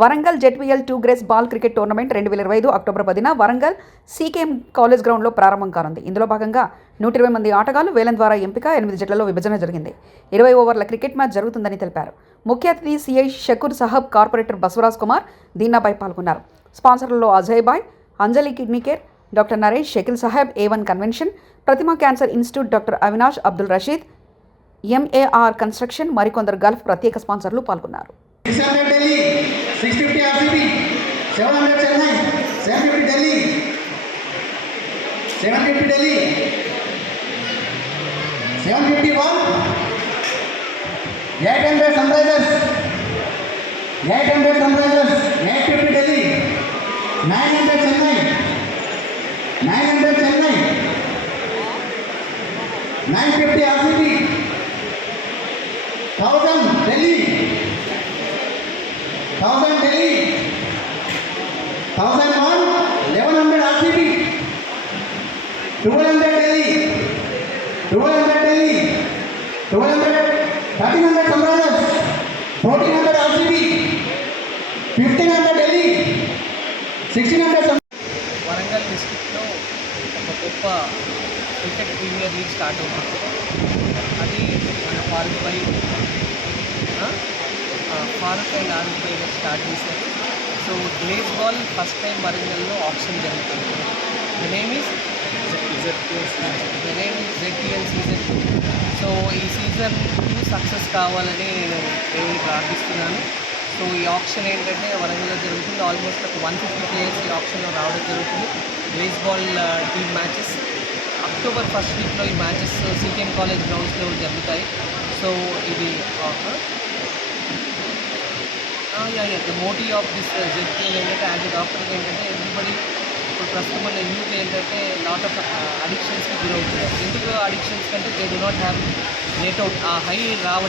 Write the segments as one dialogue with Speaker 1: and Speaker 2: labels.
Speaker 1: Warangal జెట్విఎల్ two grace ball cricket tournament రెండు వేల ఇరవై ఐదు అక్టోబర్ పదిన వరంగల్ సీకేఎం కాలేజ్ గ్రౌండ్లో ప్రారంభం కానుంది ఇందులో భాగంగా నూట ఇరవై మంది ఆటగాళ్లు వేలం ద్వారా ఎంపిక ఎనిమిది జట్లలో విభజన జరిగింది ఇరవై ఓవర్ల క్రికెట్ మ్యాచ్ జరుగుతుందని తెలిపారు ముఖ్య అతిథి సిఐ షకూర్ సాహబ్ కార్పొరేటర్ బసవరాజ్ కుమార్ దీనాపై పాల్గొన్నారు స్పాన్సర్లలో Ajay bhai Anjali kidney care doctor Naresh Shakeel sahab A one convention Pratima cancer institute doctor Avinash Abdul Rasheed MAR construction మరికొందరు గల్ఫ్ ప్రత్యేక స్పాన్సర్లు పాల్గొన్నారు
Speaker 2: 650 RCP, 700 Chennai, 750 Delhi, 750 Delhi, 751, 800 Sunrisers, 800 Sunrisers, 850 Delhi, 900 Chennai, 900 Chennai, 950 RCP, 1000 Delhi. Thousand Delhi thousand one eleven hundred RCB twelve hundred Delhi twelve hundred Delhi twelve hundred thirteen hundred Sunrisers fourteen hundred RCB fifteen hundred Delhi sixteen hundred
Speaker 3: Warangal డిస్టిక్లో ఒక గొప్ప cricket premier league start అవుతుంది అది మన foreign by Bharat and ఆంధ్రప్రదేశ్లో start చేశారు so glaze ball first time వరంగల్లో option జరుగుతుంది సీజన్ సో ఈ సీజన్ సక్సెస్ కావాలని నేను దేవుని ప్రార్థిస్తున్నాను సో ఈ ఆప్షన్ ఏంటంటే వరంగల్లో జరుగుతుంది ఆల్మోస్ట్ ఒక వన్ ఫిఫ్టీ ప్లేయర్స్ ఈ ఆప్షన్లో రావడం జరుగుతుంది ball team matches October first వీక్లో ఈ మ్యాచెస్ సిటీఎం కాలేజ్ గ్రౌండ్స్లో జరుగుతాయి సో ఇది most of this as a doctor everybody प्रस्तम youth lot of addiction गुरीक अडिशन कटे they do not how late हई राव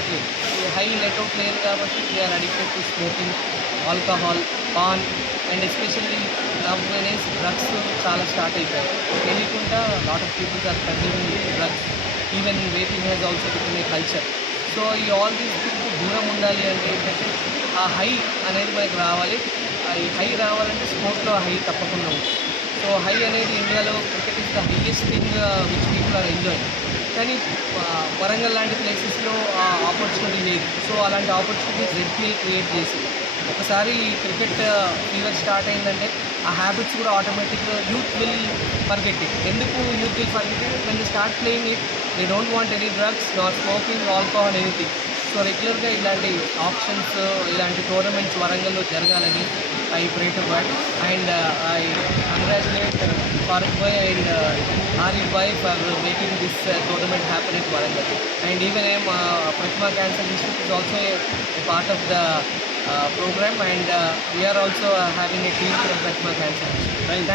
Speaker 3: हई late lately they are addicted to smoking आलहा पा अंड एस्पेषली लवे ड्रग्स चाल start lot of people are consuming drugs even waiting has also become a culture so you all దూరం ఉండాలి అంటే ఏంటంటే ఆ హై అనేది మనకు రావాలి ఈ హై రావాలంటే స్పోర్ట్స్లో హై తప్పకుండా ఉంటుంది సో హై అనేది ఇండియాలో cricket is the highest thing which people are enjoy కానీ వరంగల్ లాంటి ప్లేసెస్లో ఆ ఆపర్చునిటీ లేదు సో అలాంటి ఆపర్చునిటీ జెడ్పీఎల్ క్రియేట్ చేసి ఒకసారి క్రికెట్ ఫీవర్ uh, స్టార్ట్ అయిందంటే ఆ హ్యాబిట్స్ కూడా ఆటోమేటిక్గా యూత్ విల్ పర్ఫెక్ట్ ఇట్ ఎందుకు youth will perfect it when the start playing it they don't want any drugs not smoking alcohol anything so రెగ్యులర్గా ఇలాంటి ఆప్షన్స్ ఇలాంటి టోర్నమెంట్స్ వరంగల్లో జరగాలని I pray to and I congratulate Farooq bhai and Arif bhai for making this tournament happy it Warangal and even I'm Pratima cancer district is also part of the programme and we are also having a team from Pratima cancer district